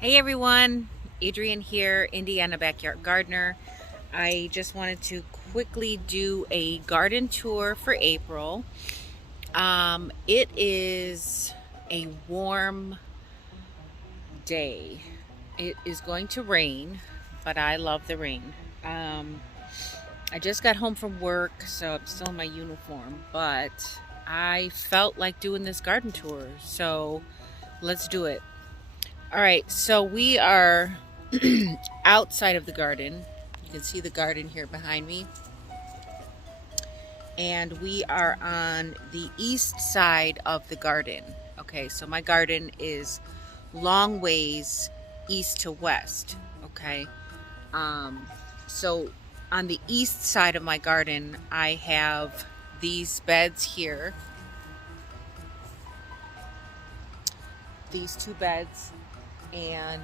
Hey everyone, Adrienne here, Indiana Backyard Gardener. I just wanted to quickly do a garden tour for April. It is a warm day. It is going to rain, but I love the rain. I just got home from work, so I'm still in my uniform, but I felt like doing this garden tour, so let's do it. All right, so we are outside of the garden. You can see the garden here behind me. And we are on the east side of the garden. Okay, so my garden is long ways east to west. Okay, so on the east side of my garden, I have these beds here. These two beds and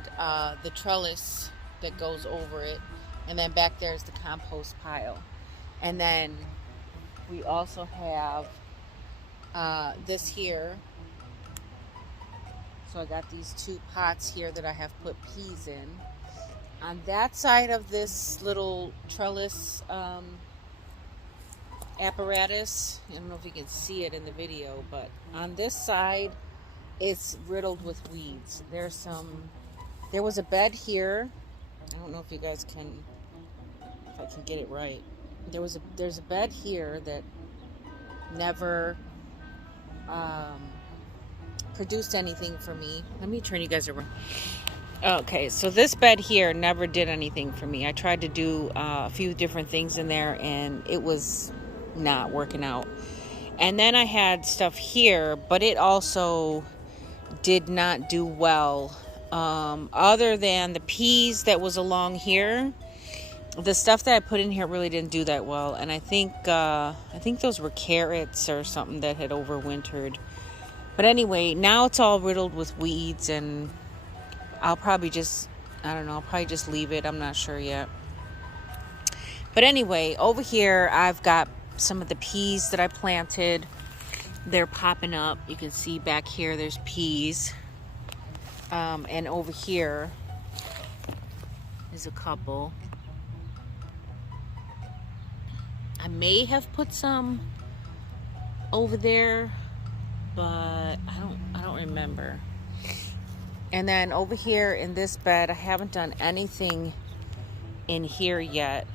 the trellis that goes over it, and then back there's the compost pile, and then we also have this here. So I got these two pots here that I have put peas in. On that side of this little trellis apparatus, I don't know if you can see it in the video, but on this side it's riddled with weeds. There was a bed here. I don't know if you guys can, if I can get it right. There's a bed here that never produced anything for me. Let me turn you guys around. Okay, so this bed here never did anything for me. I tried to do a few different things in there and it was not working out. And then I had stuff here, but it also did not do well. Other than the peas that was along here, the stuff that I put in here really didn't do that well. And I think those were carrots or something that had overwintered. But anyway, now it's all riddled with weeds, and I'll probably just, I don't know, I'll probably just leave it. I'm not sure yet. But anyway, over here I've got some of the peas that I planted. They're popping up. You can see back here there's peas. And over here is a couple. I may have put some over there, but I don't remember. And then over here in this bed, I haven't done anything in here yet.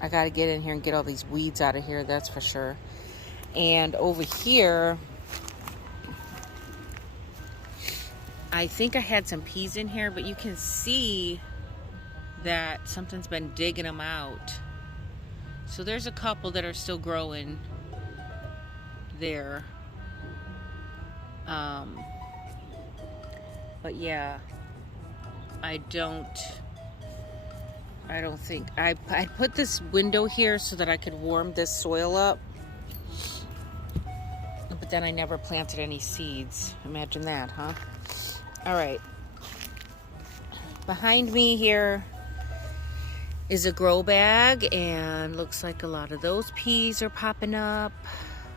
I got to get in here and get all these weeds out of here, that's for sure. And over here, I think I had some peas in here, but you can see that something's been digging them out. So there's a couple that are still growing there. But yeah, I don't think I put this window here so that I could warm this soil up, but then I never planted any seeds. Imagine that, huh? All right, behind me here is a grow bag, and looks like a lot of those peas are popping up,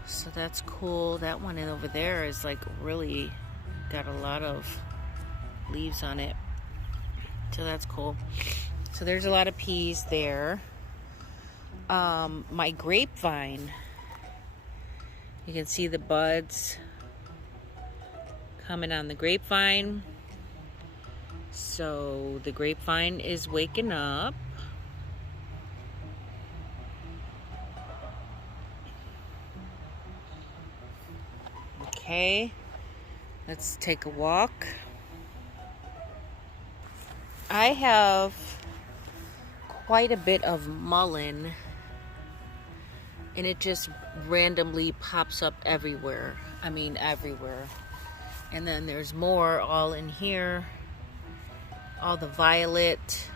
so that's cool. That one over there is like really got a lot of leaves on it, so that's cool. So there's a lot of peas there. My grapevine, you can see the buds coming on the grapevine. So the grapevine is waking up. Okay, let's take a walk. I have quite a bit of mullein, and it just randomly pops up everywhere. I mean, everywhere. And then there's more all in here. All the violet.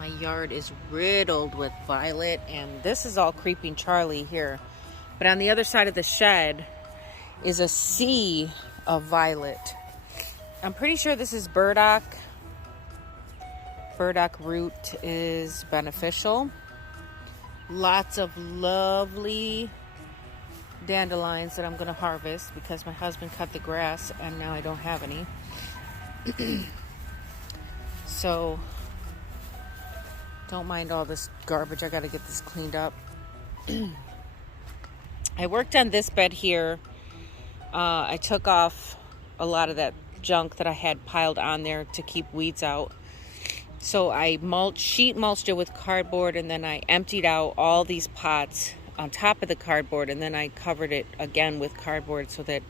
My yard is riddled with violet, and this is all creeping Charlie here. But on the other side of the shed is a sea of violet. I'm pretty sure this is burdock. Burdock root is beneficial. Lots of lovely dandelions that I'm going to harvest because my husband cut the grass and now I don't have any. So don't mind all this garbage. I got to get this cleaned up. I worked on this bed here. I took off a lot of that junk that I had piled on there to keep weeds out. So I sheet mulched it with cardboard, and then I emptied out all these pots on top of the cardboard, and then I covered it again with cardboard so that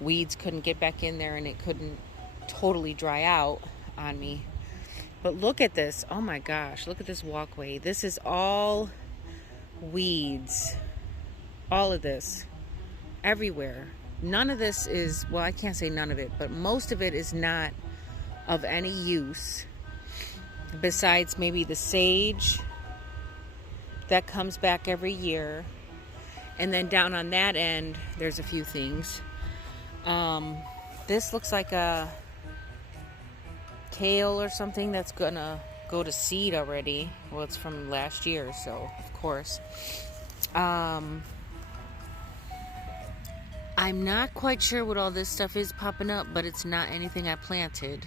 weeds couldn't get back in there and it couldn't totally dry out on me. But look at this. Oh my gosh, look at this walkway. This is all weeds. All of this. Everywhere. None of this is, well, I can't say none of it, but most of it is not of any use besides maybe the sage that comes back every year. And then down on that end, there's a few things. This looks like a kale or something that's gonna go to seed already. Well, it's from last year, so of course. I'm not quite sure what all this stuff is popping up, but it's not anything I planted.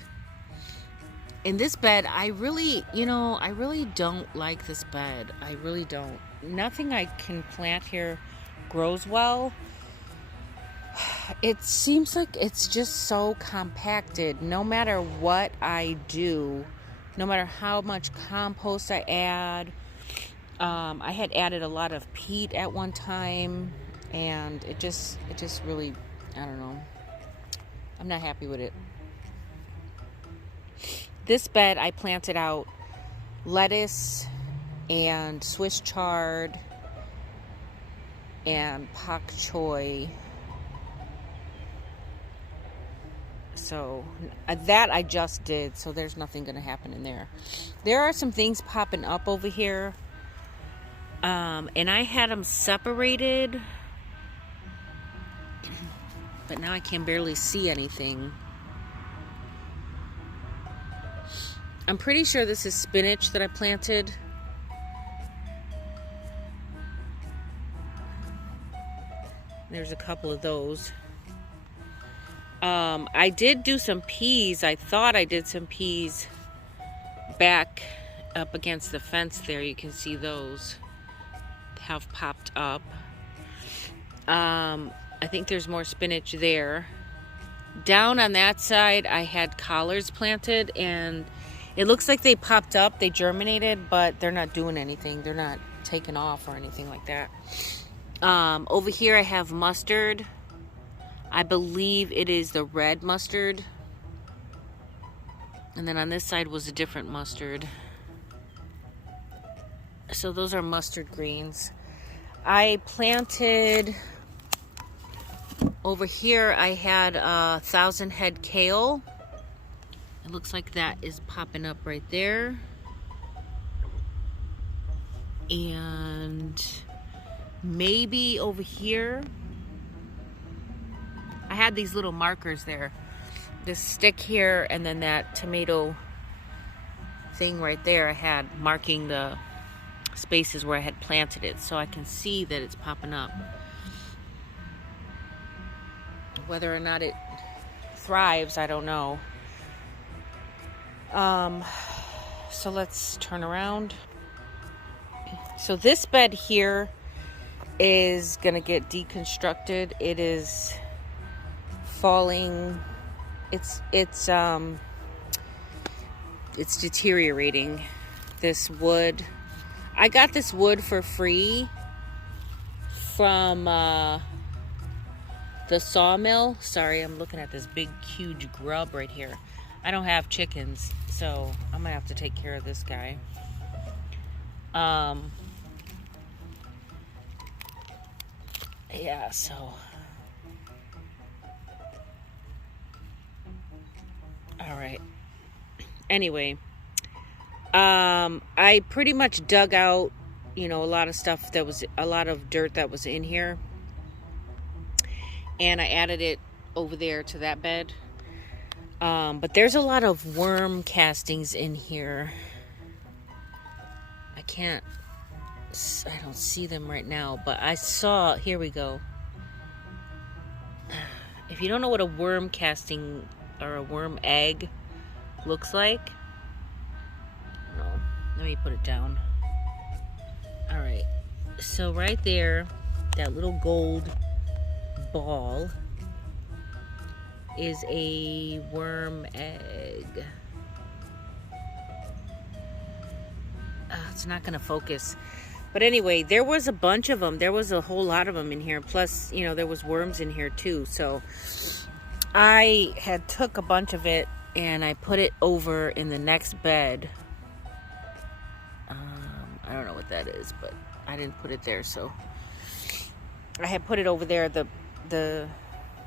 In this bed, I really don't like this bed. I really don't. Nothing I can plant here grows well. It seems like it's just so compacted. No matter what I do, no matter how much compost I add, I had added a lot of peat at one time, and it just really, I don't know. I'm not happy with it. This bed, I planted out lettuce and Swiss chard and pak choi. So that I just did, so there's nothing going to happen in there. There are some things popping up over here, and I had them separated, but now I can barely see anything. I'm pretty sure this is spinach that I planted. There's a couple of those. I did do some peas. I thought I did some peas back up against the fence there. You can see those have popped up. I think there's more spinach there. Down on that side, I had collards planted, and it looks like they popped up. They germinated, but they're not doing anything. They're not taking off or anything like that. Over here, I have mustard. I believe it is the red mustard. And then on this side was a different mustard. So those are mustard greens. I planted, over here I had 1,000 head kale. It looks like that is popping up right there. And maybe over here, I had these little markers there. This stick here, and then that tomato thing right there, I had marking the spaces where I had planted it, so I can see that it's popping up. Whether or not it thrives, I don't know. So let's turn around. So this bed here is gonna get deconstructed. It is falling. It's deteriorating. This wood, I got this wood for free from the sawmill. Sorry, I'm looking at this big huge grub right here. I don't have chickens, so I'm gonna have to take care of this guy. Yeah, so all right. Anyway, I pretty much dug out, a lot of stuff that was, a lot of dirt that was in here, and I added it over there to that bed. But there's a lot of worm castings in here. I don't see them right now, but I saw, here we go. If you don't know what a worm casting or a worm egg looks like, no, let me put it down. All right, so right there, that little gold ball is a worm egg. It's not gonna focus. But anyway, there was a bunch of them. There was a whole lot of them in here. Plus, you know, there was worms in here too. So I had took a bunch of it and I put it over in the next bed. I don't know what that is, but I didn't put it there. So I had put it over there. The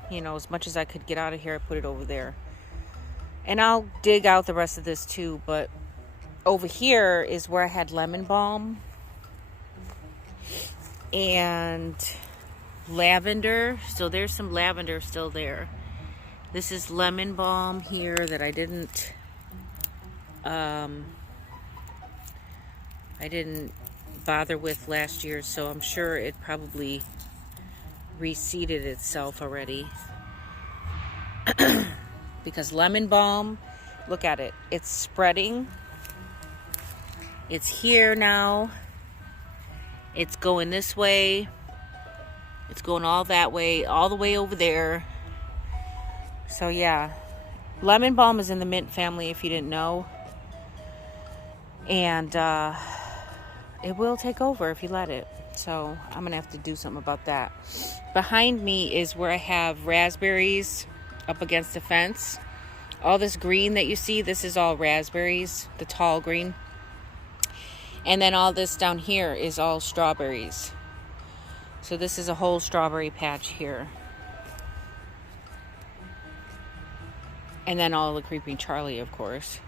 you know, as much as I could get out of here, I put it over there. And I'll dig out the rest of this too. But over here is where I had lemon balm and lavender. So there's some lavender still there. This is lemon balm here that I didn't bother with last year, so I'm sure it probably reseeded itself already. Because lemon balm, look at it, it's spreading. It's here now. It's going this way. It's going all that way, all the way over there. So yeah, lemon balm is in the mint family if you didn't know. And it will take over if you let it. So I'm gonna have to do something about that. Behind me is where I have raspberries up against the fence. All this green that you see, this is all raspberries, the tall green. And then all this down here is all strawberries. So this is a whole strawberry patch here. And then all the creeping Charlie, of course.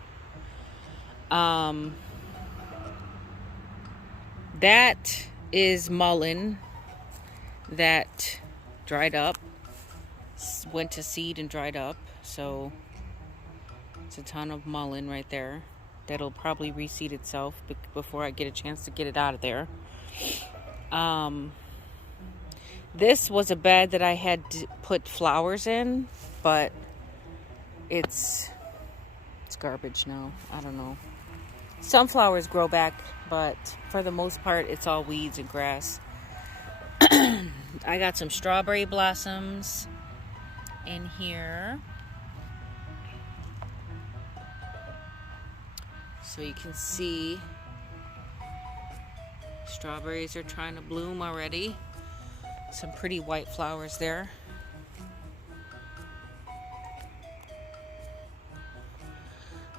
That is mullein that dried up. Went to seed and dried up. So it's a ton of mullein right there. That'll probably reseed itself before I get a chance to get it out of there. This was a bed that I had to put flowers in, but it's garbage now. I don't know. Some flowers grow back, but for the most part, it's all weeds and grass. I got some strawberry blossoms in here. So you can see strawberries are trying to bloom already. Some pretty white flowers there.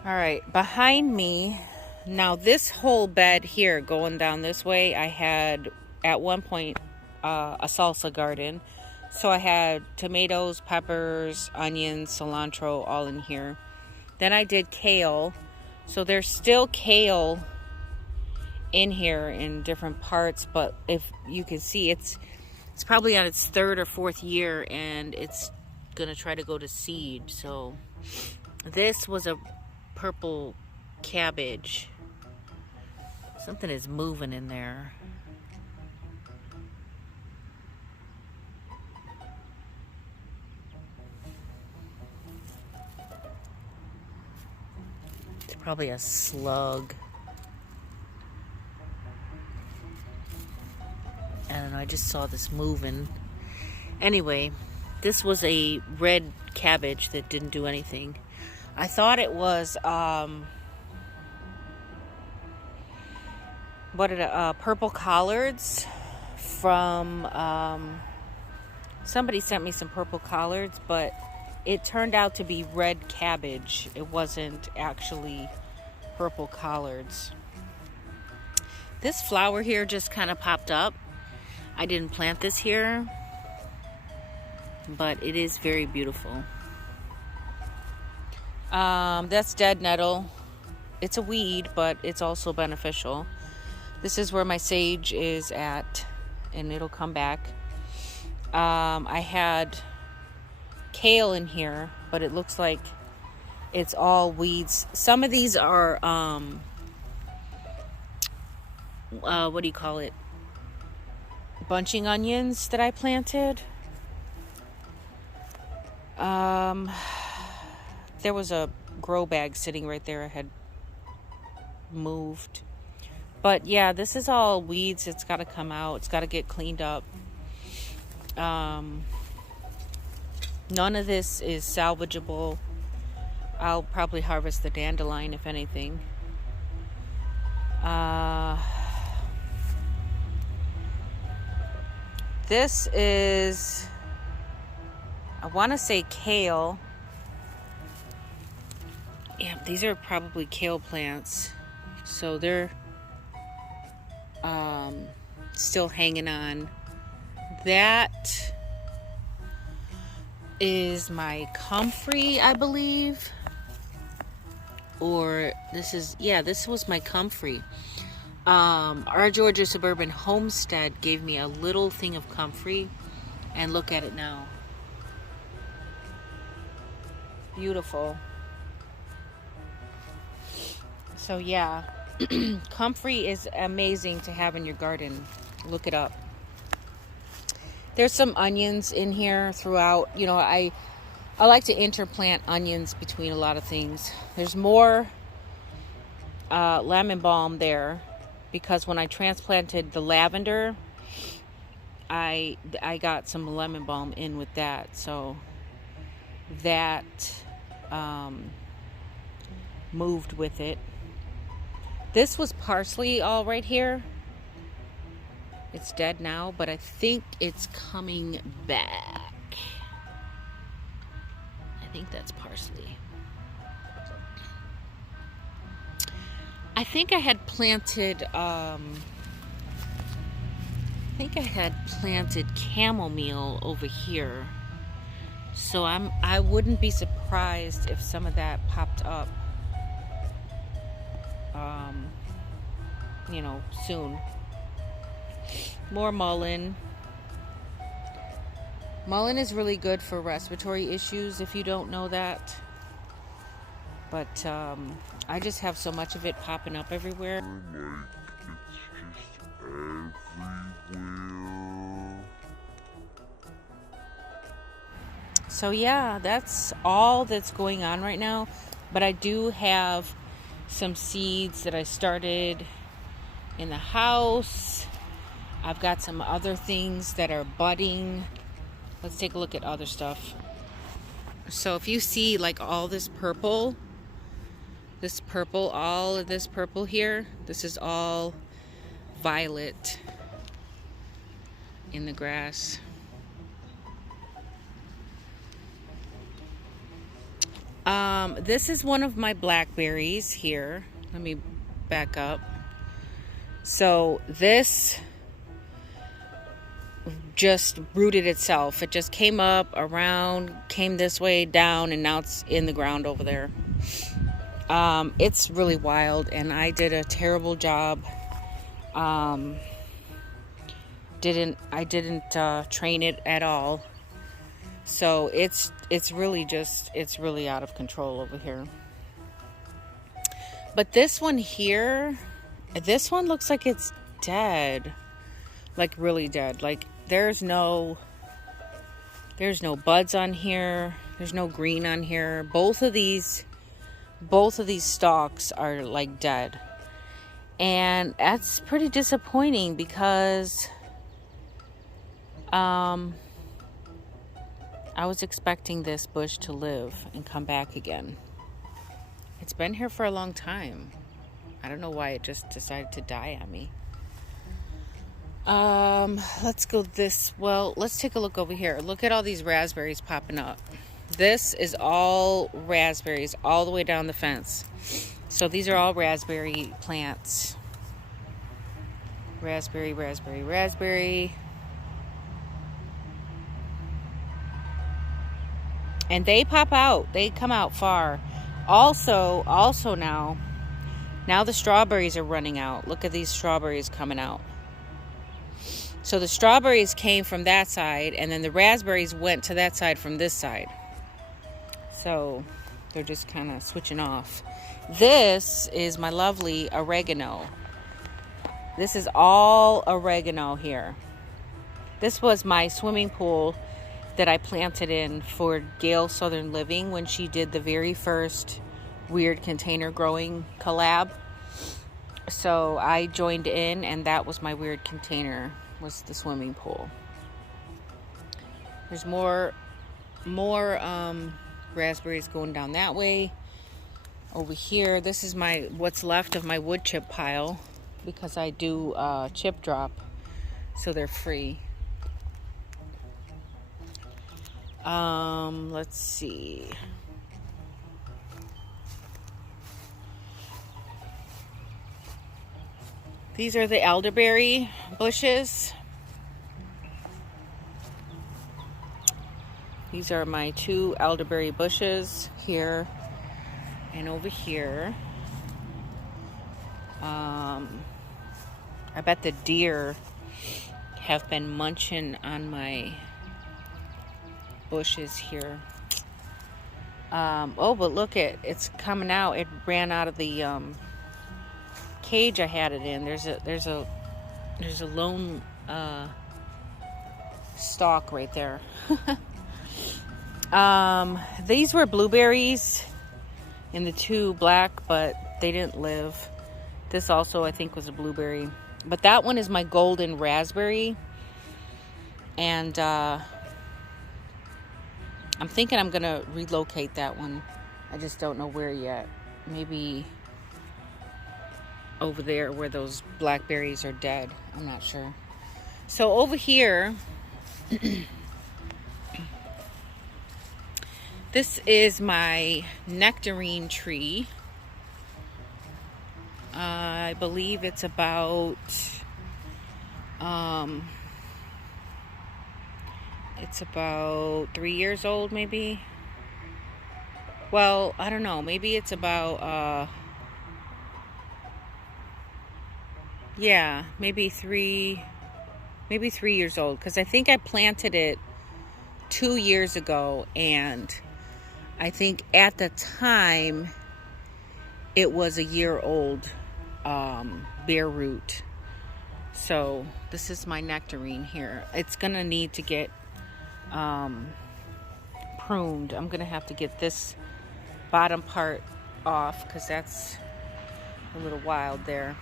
All right, behind me, now this whole bed here going down this way, I had at one point a salsa garden. So I had tomatoes, peppers, onions, cilantro all in here. Then I did kale. So there's still kale in here in different parts, but if you can see, it's probably on its 3rd or 4th year, and it's gonna try to go to seed. So this was a purple cabbage. Something is moving in there. It's probably a slug. I don't know, I just saw this moving. Anyway, this was a red cabbage that didn't do anything. I thought it was purple collards from somebody sent me some purple collards, but it turned out to be red cabbage. It wasn't actually purple collards. This flower here just kind of popped up. I didn't plant this here, but it is very beautiful. That's dead nettle. It's a weed, but it's also beneficial. This is where my sage is at, and it'll come back. I had kale in here, but it looks like it's all weeds. Some of these are, what do you call it? Bunching onions that I planted. There was a grow bag sitting right there I had moved. But yeah, this is all weeds. It's got to come out. It's got to get cleaned up. None of this is salvageable. I'll probably harvest the dandelion, if anything. This is, I want to say kale. Yeah, these are probably kale plants. So they're still hanging on. That is my comfrey, I believe. Or this is, yeah, this was my comfrey. Our Georgia Suburban Homestead gave me a little thing of comfrey, and look at it now. Beautiful. So yeah, comfrey is amazing to have in your garden. Look it up. There's some onions in here throughout. You know, I like to interplant onions between a lot of things. There's more lemon balm there because when I transplanted the lavender, I got some lemon balm in with that. So that moved with it. This was parsley all right here. It's dead now, but I think it's coming back. I think that's parsley. I think I had planted chamomile over here. So I wouldn't be surprised if some of that popped up you know, soon. More mullein. Mullein is really good for respiratory issues, if you don't know that. But I just have so much of it popping up everywhere. So yeah, that's all that's going on right now. But I do have some seeds that I started in the house. I've got some other things that are budding. Let's take a look at other stuff. So if you see like all this purple, all of this purple here, this is all violet in the grass. This is one of my blackberries here. Let me back up. So this just rooted itself. It just came up around, came this way down, and now it's in the ground over there. It's really wild, and I did a terrible job. I didn't train it at all. So it's really out of control over here. But this one here, this one looks like it's dead. Like really dead. Like there's no buds on here. There's no green on here. Both of these stalks are like dead. And that's pretty disappointing because I was expecting this bush to live and come back again. It's been here for a long time. I don't know why it just decided to die on me. Let's take a look over here. Look at all these raspberries popping up. This is all raspberries all the way down the fence. So these are all raspberry plants. Raspberry, raspberry, raspberry. And they pop out. They come out far. Also now the strawberries are running out. Look at these strawberries coming out. So the strawberries came from that side, and then the raspberries went to that side from this side. So they're just kind of switching off. This is my lovely oregano. This is all oregano here. This was my swimming pool that I planted in for Gail Southern Living when she did the very first weird container growing collab. So I joined in, and that was my weird container, was the swimming pool. There's more raspberries going down that way. Over here, this is what's left of my wood chip pile, because I do chip drop, so they're free. Let's see. These are the elderberry bushes. These are my 2 elderberry bushes here and over here. I bet the deer have been munching on my bushes here. Oh, but look, it's coming out. It ran out of the cage I had it in. There's a lone stalk right there. These were blueberries in the 2 black, but they didn't live. This also, I think, was a blueberry. But that one is my golden raspberry. And I'm thinking I'm going to relocate that one. I just don't know where yet. Maybe over there where those blackberries are dead. I'm not sure. So over here, this is my nectarine tree. I believe it's about 3 years old, maybe. Well, I don't know. Maybe it's about maybe 3 years old, because I think I planted it 2 years ago, and I think at the time it was a year old bare root. So this is my nectarine here. It's gonna need to get pruned. I'm gonna have to get this bottom part off because that's a little wild there.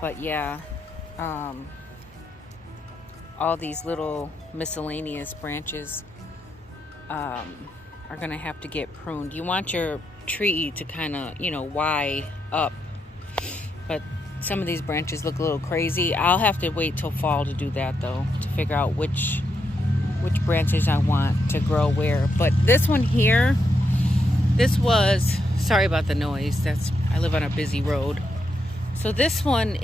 But yeah, all these little miscellaneous branches are gonna have to get pruned. You want your tree to kind of, Y up, but some of these branches look a little crazy. I'll have to wait till fall to do that, though, to figure out which branches I want to grow where. But this one here, this was, sorry about the noise, I live on a busy road. So this one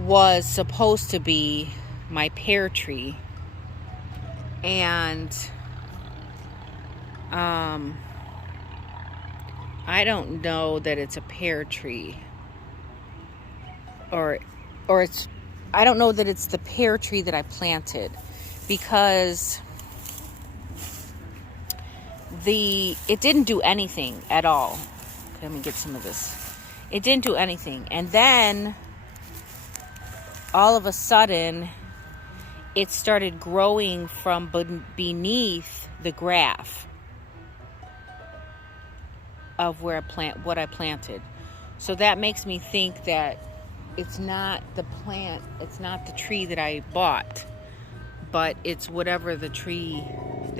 was supposed to be my pear tree, and I don't know that it's a pear tree, or I don't know that it's the pear tree that I planted, because it didn't do anything at all. Okay, let me get some of this. It didn't do anything, and then all of a sudden it started growing from beneath the graft of what I planted. So that makes me think that it's not the plant, it's not the tree that I bought, but it's whatever the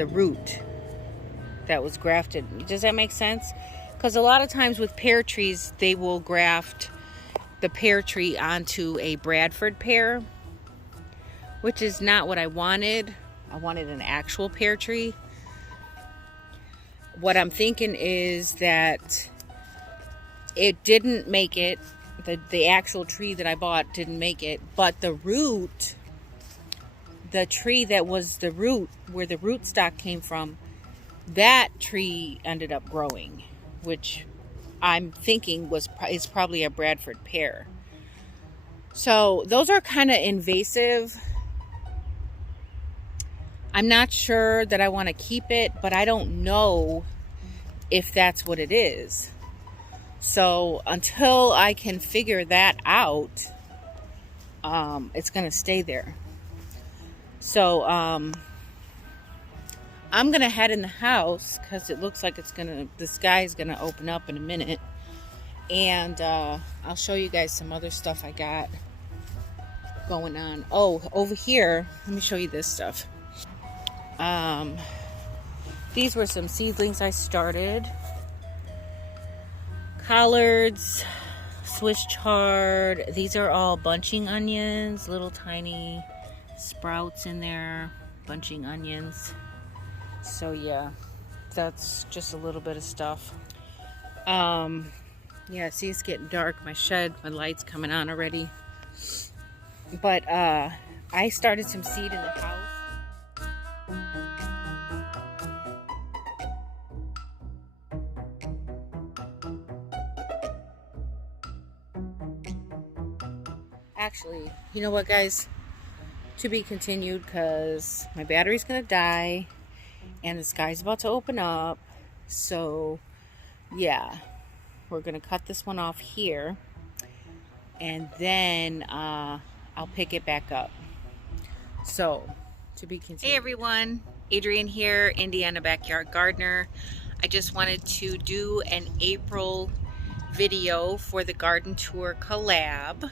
root that was grafted. Does that make sense? Because a lot of times with pear trees, they will graft the pear tree onto a Bradford pear, which is not what I wanted. I wanted an actual pear tree. What I'm thinking is that it didn't make it. The actual tree that I bought didn't make it, but the root, the tree that was the root, where the root stock came from, that tree ended up growing, which I'm thinking is probably a Bradford pear. So those are kind of invasive. I'm not sure that I want to keep it, but I don't know if that's what it is. So until I can figure that out, it's going to stay there. So I'm gonna head in the house because it looks like the sky is gonna open up in a minute, and I'll show you guys some other stuff I got going on. Oh, over here, let me show you this stuff. These were some seedlings I started. Collards, Swiss chard. These are all bunching onions, little tiny sprouts in there, bunching onions. So yeah, that's just a little bit of stuff. Yeah, see, it's getting dark. My light's coming on already. But I started some seed in the house. Actually, you know what, guys? To be continued, because my battery's gonna die and the sky's about to open up. So yeah, we're gonna cut this one off here, and then I'll pick it back up. So to be continued. Hey everyone, Adrienne here, Indiana Backyard Gardener. I just wanted to do an April video for the garden tour collab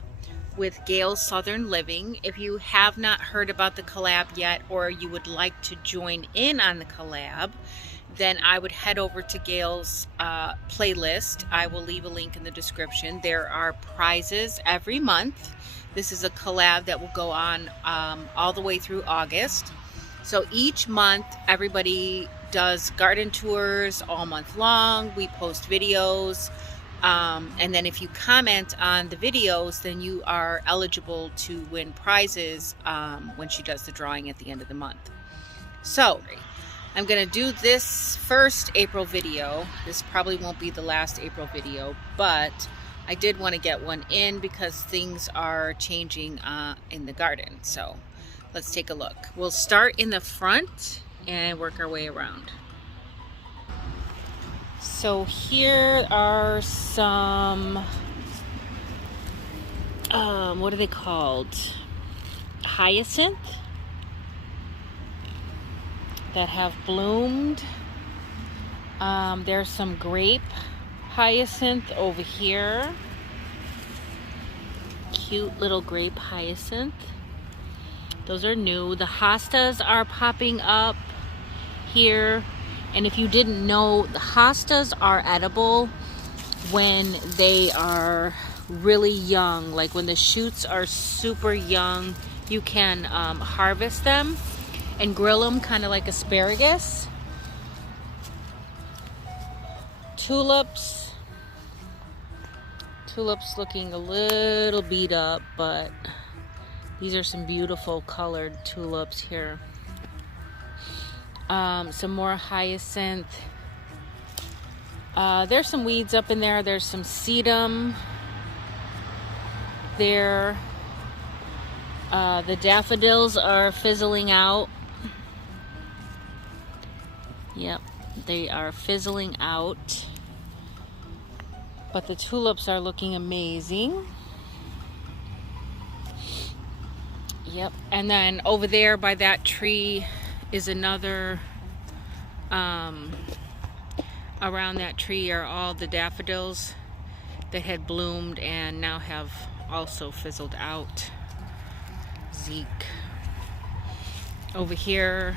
with Gail's Southern Living. If you have not heard about the collab yet, or you would like to join in on the collab, then I would head over to Gail's playlist. I will leave a link in the description. There are prizes every month. This is a collab that will go on all the way through August. So each month, everybody does garden tours all month long. We post videos. And then if you comment on the videos, then you are eligible to win prizes when she does the drawing at the end of the month. So I'm going to do this first April video. This probably won't be the last April video, but I did want to get one in because things are changing in the garden. So let's take a look. We'll start in the front and work our way around. So here are some, what are they called? Hyacinth that have bloomed. There's some grape hyacinth over here. Cute little grape hyacinth. Those are new. The hostas are popping up here. And if you didn't know, the hostas are edible when they are really young. Like when the shoots are super young, you can harvest them and grill them kind of like asparagus. Tulips. Tulips looking a little beat up, but these are some beautiful colored tulips here. Some more hyacinth. There's some weeds up in there. There's some sedum there. The daffodils are fizzling out. Yep, they are fizzling out. But the tulips are looking amazing. Yep, and then over there by that tree is another, around that tree are all the daffodils that had bloomed and now have also fizzled out. Zeke. Over here,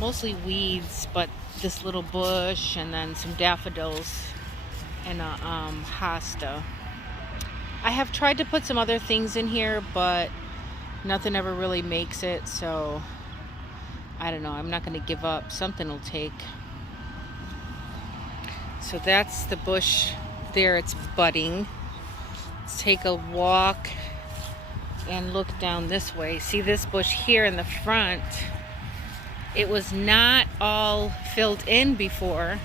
mostly weeds, but this little bush and then some daffodils and a hosta. I have tried to put some other things in here, but nothing ever really makes it, so I don't know. I'm not going to give up. Something will take. So that's the bush there. It's budding. Let's take a walk and look down this way. See this bush here in the front? It was not all filled in before,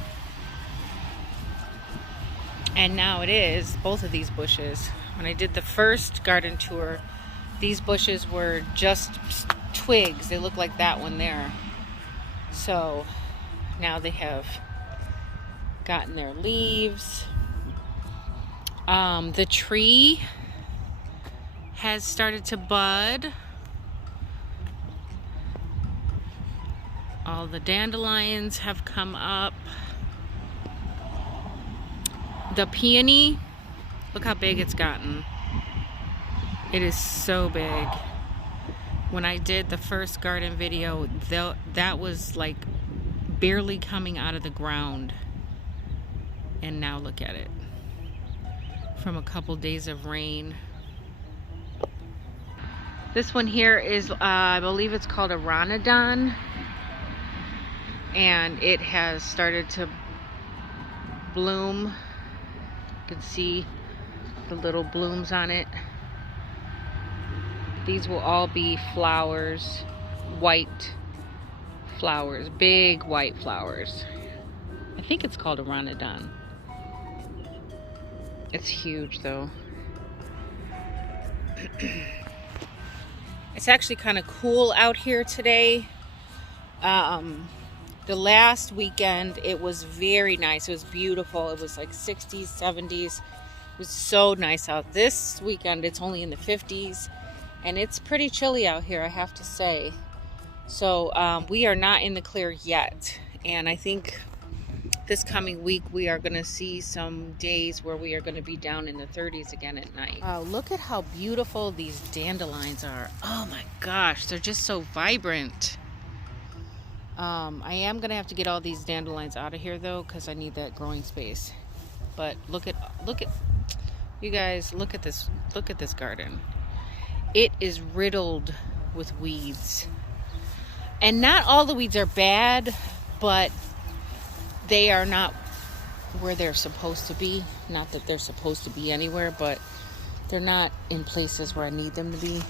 and now it is. Both of these bushes. When I did the first garden tour, these bushes were just twigs. They look like that one there. So now they have gotten their leaves. The tree has started to bud. All the dandelions have come up. The peony, look how big it's gotten. It is so big. When I did the first garden video, that was like barely coming out of the ground. And now look at it. From a couple days of rain. This one here is, I believe it's called a Ronodon. And it has started to bloom. You can see the little blooms on it. These will all be flowers, white flowers, big white flowers. I think it's called a Ronodon. It's huge though. It's actually kind of cool out here today. The last weekend it was very nice. It was beautiful. It was like 60s, 70s. It was so nice out. This weekend it's only in the 50s and it's pretty chilly out here, I have to say. So we are not in the clear yet, and I think this coming week we are going to see some days where we are going to be down in the 30s again at night. Look at how beautiful these dandelions are. Oh my gosh, they're just so vibrant. I am going to have to get all these dandelions out of here though, because I need that growing space. But look at you guys, look at this garden. It is riddled with weeds. And not all the weeds are bad, but they are not where they're supposed to be. Not that they're supposed to be anywhere, but they're not in places where I need them to be.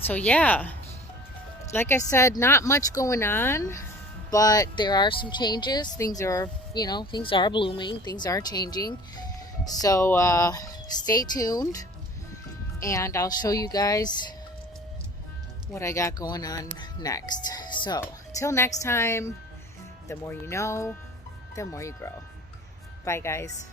So yeah, like I said, not much going on, but there are some changes. Things are, things are blooming, things are changing. So stay tuned, and I'll show you guys what I got going on next. So till next time, the more you know, the more you grow. Bye guys.